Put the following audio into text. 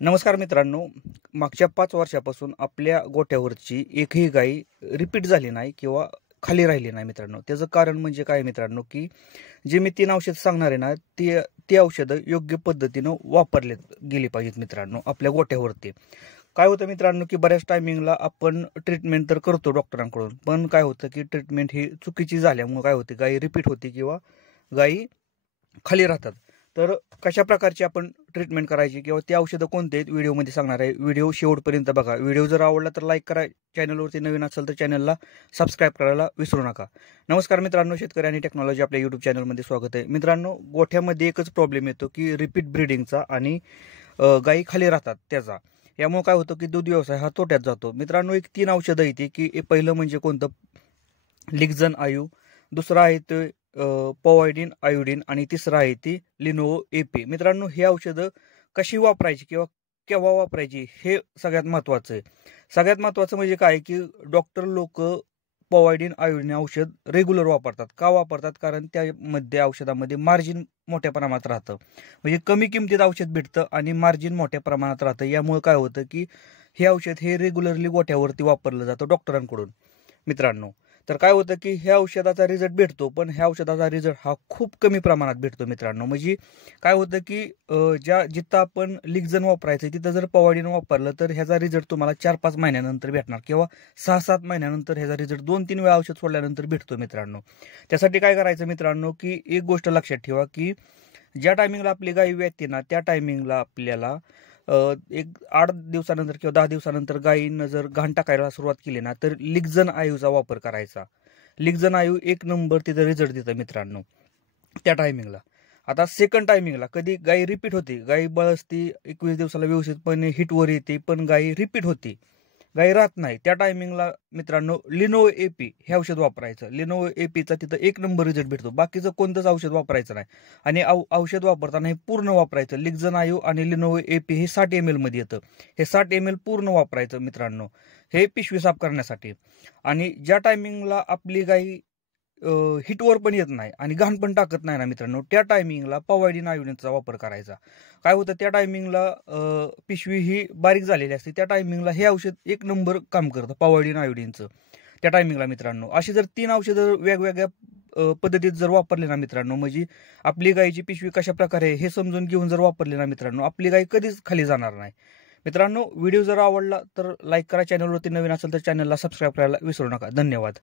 नमस्कार मित्रांनो. मागच्या 5 वर्षापासून आपल्या गोठ्यावरची एकही गाय रिपीट झाली नाही किंवा खाली राहिली नाही मित्रांनो. त्याचं कारण म्हणजे काय मित्रांनो, की जे मी 3 औषध सांगणार आहे ना, ती औषधं योग्य पद्धतीनं वापरले गेली पाहिजेत मित्रांनो आपल्या गोठ्यावरती. काय होतं मित्रांनो, की बऱ्याच टायमिंगला आपण ट्रीटमेंट तर करतो डॉक्टरांकडून, पण काय होतं की ट्रीटमेंट ही चुकीची झाल्यामुळे काय होते, गायी रिपीट होते किंवा गायी खाली राहतात. तर कशा प्रकारची आपण ट्रीटमेंट करायची किंवा ते औषधं कोणते आहेत व्हिडिओमध्ये सांगणार आहे. व्हिडिओ शेवटपर्यंत बघा. व्हिडिओ जर आवडला तर लाईक करा. चॅनलवरती नवीन असेल तर चॅनलला सबस्क्राईब करायला विसरू नका. नमस्कार मित्रांनो, शेतकरी आणि टेक्नॉलॉजी आपल्या यूट्यूब चॅनलमध्ये स्वागत आहे. मित्रांनो, गोठ्यामध्ये एकच प्रॉब्लेम येतो की रिपीट ब्रीडिंगचा आणि गायी खाली राहतात त्याचा. यामुळे काय होतं की दूध व्यवसाय हा तोट्यात जातो. मित्रांनो, एक 3 औषधं येते की पहिलं म्हणजे कोणतं, लिक्झन आयु, दुसरं आहे ते पॉवायडिन आयोडीन आणि तिसरं आहे ती लिनोवो एपी. मित्रांनो, ही औषधं कशी वापरायची किंवा केव्हा वापरायची हे सगळ्यात महत्त्वाचं आहे. सगळ्यात महत्त्वाचं म्हणजे काय, की डॉक्टर लोक पॉवायडिन आयोडीन औषध रेग्युलर वापरतात. का वापरतात? कारण त्यामध्ये औषधामध्ये मार्जिन मोठ्या प्रमाणात राहतं. म्हणजे कमी किमतीत औषध भेटतं आणि मार्जिन मोठ्या प्रमाणात राहतं. यामुळे काय होतं की हे औषध हे रेग्युलरली गोठ्यावरती वापरलं जातं डॉक्टरांकडून मित्रांनो. तर काय होतं की ह्या औषधाचा रिझल्ट भेटतो, पण ह्या औषधाचा रिझल्ट हा खूप कमी प्रमाणात भेटतो मित्रांनो. म्हणजे काय होतं की जिथं आपण लिक्झन वापरायचं तिथं जर पॉवायडिन वापरलं तर ह्याचा रिझल्ट तुम्हाला 4-5 महिन्यानंतर भेटणार किंवा 6-7 महिन्यानंतर ह्याचा रिझल्ट 2-3 वेळा औषध सोडल्यानंतर भेटतो मित्रांनो. त्यासाठी काय करायचं मित्रांनो, की एक गोष्ट लक्षात ठेवा, की ज्या टायमिंगला आपली गाय व्याते ना, त्या टायमिंगला आपल्याला एक 8 दिवसानंतर किंवा 10 दिवसानंतर गायीनं जर घाण टाकायला सुरुवात केली ना, तर लिक्झन आयूचा वापर करायचा. लिक्झन आयू एक नंबर तिथं रिझल्ट देतं मित्रांनो त्या टायमिंगला. आता सेकंड टायमिंगला कधी गाय रिपीट होते, गाय बळसती 21 दिवसाला व्यवस्थितपणे हिटवर येते, पण गाय रिपीट होती, गाय राहत नाही, त्या टायमिंगला मित्रांनो लिनोवो एपी हे औषध वापरायचं. लिनोवो एपीचा तिथं एक नंबर रिझल्ट भेटतो. बाकीचं कोणतंच औषध वापरायचं नाही. आणि औषध वापरताना हे पूर्ण वापरायचं. लिक्झन आयू आणि लिनोवो एपी हे 60 ml मध्ये येतं. हे 60 ml पूर्ण वापरायचं मित्रांनो, हे पिशवी साफ करण्यासाठी. आणि ज्या टायमिंगला आपली गाय हिटवर पण येत नाही आणि घाण पण टाकत नाही ना मित्रांनो, त्या टायमिंगला पॉवायडिन आयोडीनचा वापर करायचा. काय होतं, त्या टायमिंगला पिशवी ही बारीक झालेली असते. त्या टायमिंगला हे औषध एक नंबर काम करतं पॉवायडिन आयोडीनचं त्या टायमिंगला मित्रांनो. अशी जर 3 औषधं वेगवेगळ्या पद्धतीत जर वापरले ना मित्रांनो, म्हणजे आपली गायची पिशवी कशा प्रकारे हे समजून घेऊन जर वापरले ना मित्रांनो, आपली गाय कधीच खाली जाणार नाही. मित्रांनो, व्हिडिओ जर आवडला तर लाईक करा. चॅनलवरती नवीन असेल तर चॅनलला सबस्क्राईब करायला विसरू नका. धन्यवाद.